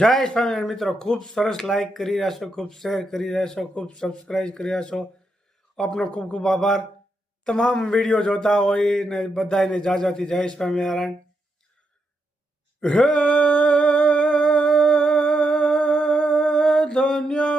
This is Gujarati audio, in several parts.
જય સ્વામિનારાયણ મિત્રો, ખૂબ સરસ લાઈક કરી રહ્યા છો, ખૂબ શેર કરી રહ્યા છો, ખૂબ સબસ્ક્રાઈબ કરી રહ્યા છો. આપનો ખૂબ ખૂબ આભાર. તમામ વિડીયો જોતા હોય ને બધાને જાજાથી જય સ્વામિનારાયણ. હે ધન્ય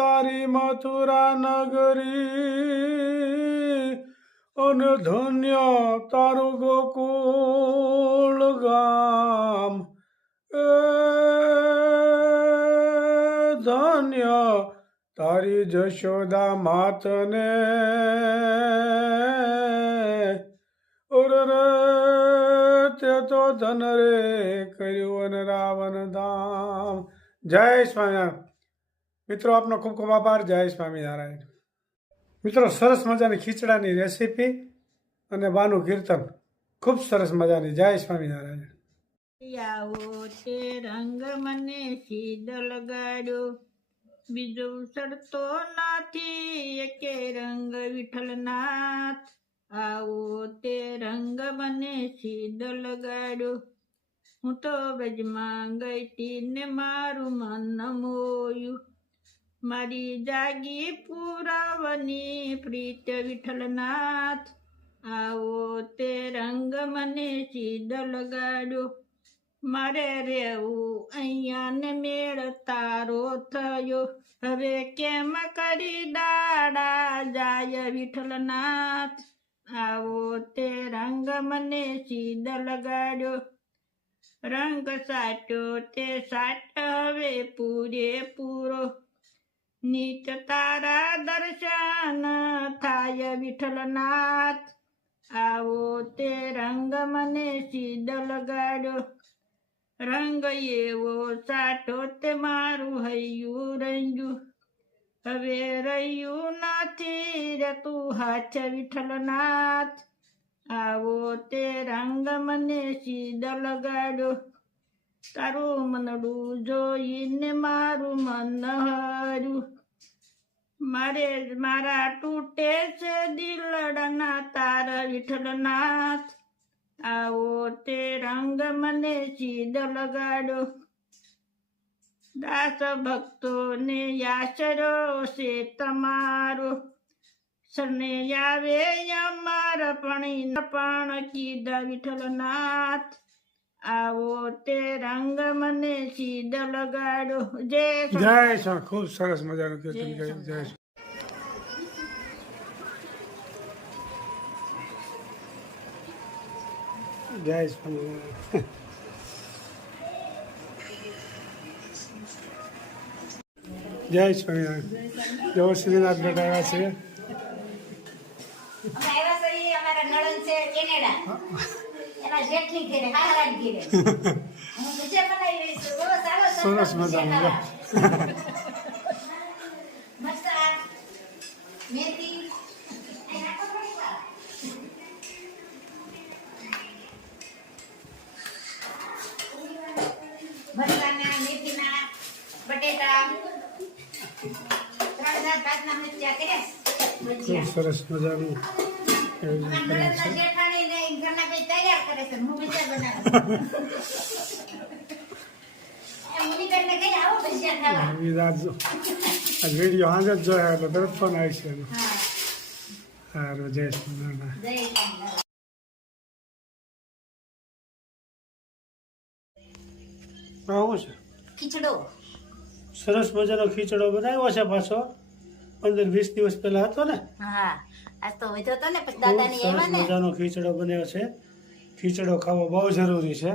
તારી મથુરા નગરી, અને ધન્ય તારું ગોકુળ ગામ. ધન્ય તારી જશોદા માતને, રે તે તો ધન રે કર્યું અને રાવણ ધામ. જય સ્વામિનારાયણ મિત્રો, આપનો ખૂબ ખૂબ આભાર. જય સ્વામિનારાયણ મિત્રો. સરસ મજાની ખીચડાની રેસીપી અને બાનું કીર્તન ખૂબ સરસ મજાની. જય સ્વામિનારાયણ. આવો તે રંગ મને સીધ લગાડ્યો, બીજો સડતો નથી એકે રંગ વિઠ્ઠલનાથ. આવો તે રંગ મને સીધ લગાડ્યો, હું તો બ્રજમાં ગઈ તી ને મારું મન મોયું. મારી જાગી પુરાવની પ્રીત વિઠ્ઠલનાથ. આવો તે રંગ મને સીધ લગાડ્યો, મારે રેવું અહીંયા ને મેળ તારો થયો. હવે કેમ કરી દાડા જાય વિઠ્ઠલનાથ. આવો તે રંગ મને સીધ લગાડ્યો, રંગ સાટ્યો તે સાટ હવે પૂરેપૂરો. નીચ તારા દર્શન થાય વિઠ્ઠલનાથ. આવો તે રંગ મને સીધ લગાડ્યો, રંગ એવો સાટો તે મારું હૈયું રંગ્યું. હવે રહ્યું નથી રે તું હાથ વિઠ્ઠલનાથ. આવો તે રંગ મને સીધ લગાડ્યો, તારું મનડું જોઈને મારું મન હર્યું. મારા તૂટે છે દિલડાના તાર વિઠ્ઠલનાથ. આવો તે રંગ મને સીધ લગાડ્યો, દાસ ભક્તોને આશરો છે તમારો. સને આવે અમાર પણ કીધા વિઠ્ઠલનાથ. આવો તે રંગ મને સીધ લગાડ્યો. જય સ્વામી. ખૂબ સરસ મજાનું કીર્તન કર્યું. જય જય સ્વામિનારાયણ. જય સ્વામિનારાયણ. જો શ્રીનાથ બેટા આવ્યા છે. સરસ મજાનું. મેથીના બટેટા 3-4 મરચા કર્યા. ખૂબ સરસ મજાનું. વિડીયો હાજર જ જોયા એટલે તરત ફોન આવી છે. સારું. જય સ્વામિનારાયણ. આવું છે ખીચડો. સરસ મજાનો ખીચડો બનાવ્યો છે. પાછો 15-20 દિવસ પહેલા હતો ને. હા, આજ તો વધ્યો તો ને પછી દાદાની સરસ આવ્યા ને. મજાનો ખીચડો બન્યો છે. ખીચડો ખાવો બહુ જરૂરી છે.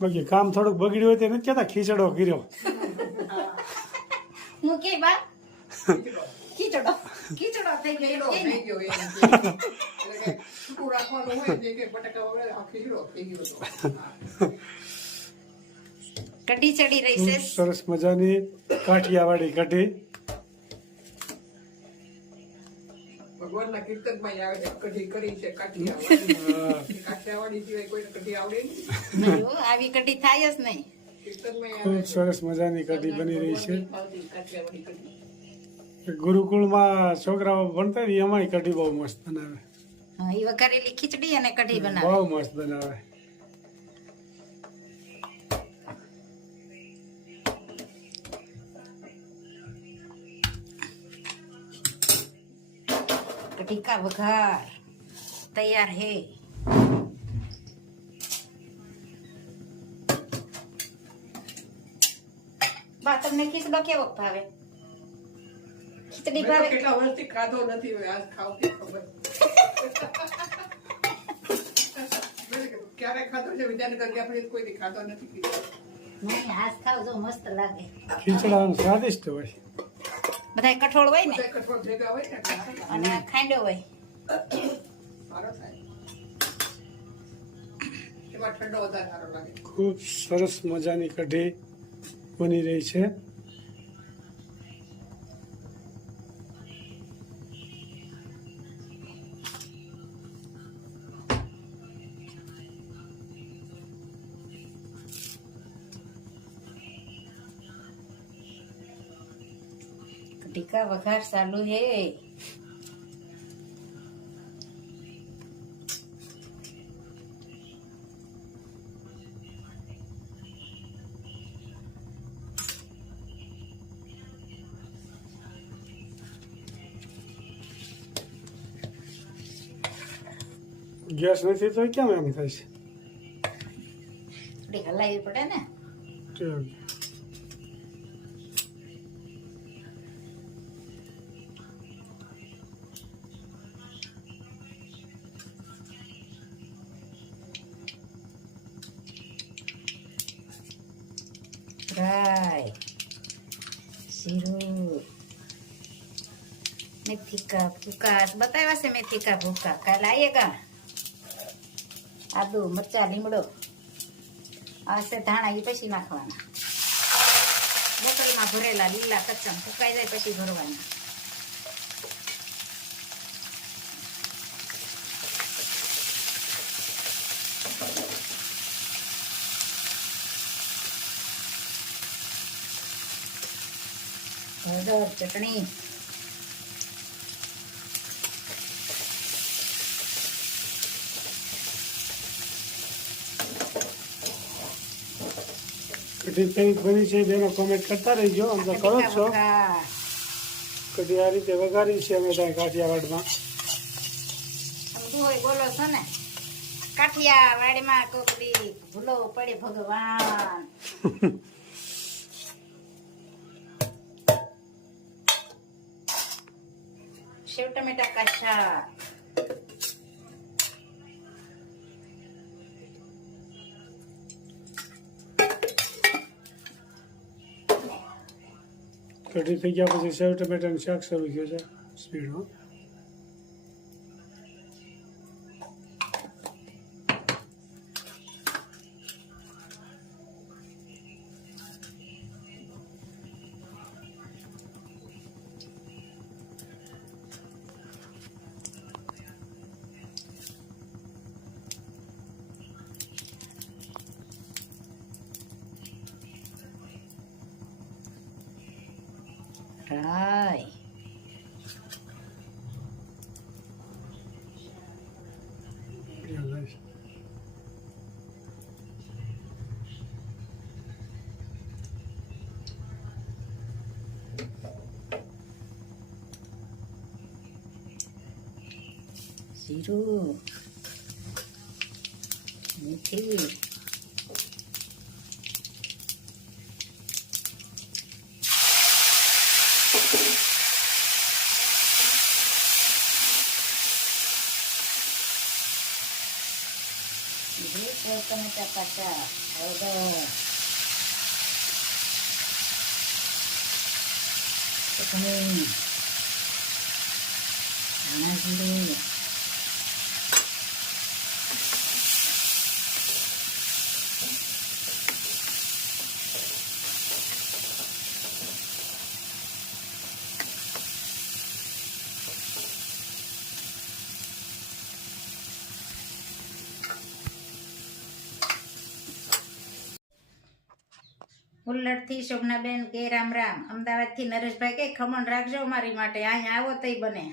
બાકી કામ થોડુંક બગડ્યું હોય તો નથી કહેતા ખીચડો કર્યો. હું કે બા ખીચડો થઈ ગયો. કઢી ચડી રહી છે. સરસ મજાની કાઠિયાવાડી કઢી. ભગવાનના કીર્તનમાં આવે છે કઢી કરી છે કાઠિયાવાડી. કાઠિયાવાડી સિવાય કોઈ કઢી આવડે નહીં. આવી કઢી થાય જ નહીં. કીર્તનમાં ખૂબ સરસ મજાની કઢી બની રહી છે. કાઠિયાવાડી કઢી. ગુરુકુળમાં છોકરાઓ ભણતા ને એમાંય કઢી બહુ મસ્ત બનાવે. એ વઘારેલી ખીચડી અને કઢી બનાવે. બહુ મસ્ત બનાવે. कढ़ी का वघार तैयार है। બા તમને ખીચડો કેવો ભાવે? ખીચડી મેં તો ભાવે? કેટલા વર્ષથી ખાધો નથી હવે આજ ખાવતી ખબર મેં કીધું, ક્યારે ખાધો છે વિદ્યાનગર ગયા પછી કોઈ દી ખાધો નથી કીધું. નહીં, આજ ખાવ જો મસ્ત લાગે. ખીચડાનું સ્વાદિષ્ટ હોય. બધાય કઠોળ હોય ને બધા કઠોળ ભેગા હોય ને એટલે અને ખાંડો હોય. સારો થાય એમાં ઠંડો વધારે સારો લાગે. ખૂબ સરસ મજાની કઢી બની રહી છે. कढ़ी का वघार चालू है। ગેસ નથી તો કેમ એમ થાય છે? થોડી હલાવી પડે ને. ઠીક. फ्राई जीरू मेथी का भूका बताया से मेथी का भूका कल आइएगा। आदू मरचा લીમડો આ છે ધાણા એ પછી નાખવાના. બોટલમાં ભરેલા લીલા કચ્ચા સુકાઈ જાય પછી ભરવાના. હળદર ચટણી કઢી કઈ બની છે બેનો કોમેન્ટ કરતા રહેજો. આમ તો કરો જ છો. વઘાર. કઢી આ રીતે વઘારી છે અમે ત્યાં કાઠિયાવાડમાં. સમજુ હોય બોલો છો ને. કાઠિયાવાડમાં કોકડી ભૂલો પડે ભગવાન. સેવ ટમેટા કા શાક. કઢી થઈ ગયા પછી સેવ ટમેટાનું શાક શરૂ થયું છે સ્પીડમાં. રાય જીરું મેથી સેવ ટમેટા કા શાક. હળદર ચટણી ધાણા જીરું ઉલ્લડથી શોભનાબેન કે રામ રામ. અમદાવાદથી નરેશભાઈ કે ખમણ રાખજો મારી માટે, અહીંયા આવો તઈ બને.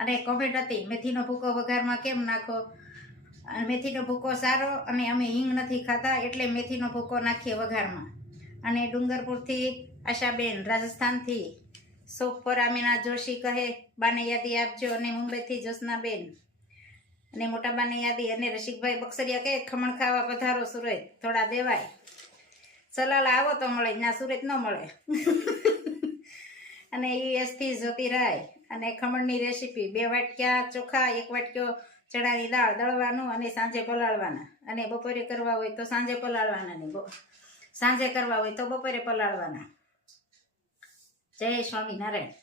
અને કોમેન્ટ હતી મેથીનો ભૂકો વઘારમાં કેમ નાખો. અને મેથીનો ભૂકો સારો અને અમે હિંગ નથી ખાતા એટલે મેથીનો ભૂકો નાખીએ વઘારમાં. અને ડુંગરપુરથી આશાબેન, રાજસ્થાનથી સોફર આમીના જોશી કહે બાને યાદી આપજો, અને મુંબઈથી જ્યોત્સનાબેન અને મોટા બાને યાદી, અને રસિકભાઈ બક્સરિયા કહે ખમણ ખાવા પધારો સુરત, થોડા દેવાય. સલાલા આવો તો મળે, ના સુરત ન મળે. અને US થી જ્યોતિરાય, અને ખમણની રેસીપી 2 વાટક્યા ચોખા, 1 વાટક્યો ચણાની દાળ દળવાનું અને સાંજે પલાળવાના, અને બપોરે કરવા હોય તો સાંજે પલાળવાના, ને સાંજે કરવા હોય તો બપોરે પલાળવાના. જય સ્વામિનારાયણ.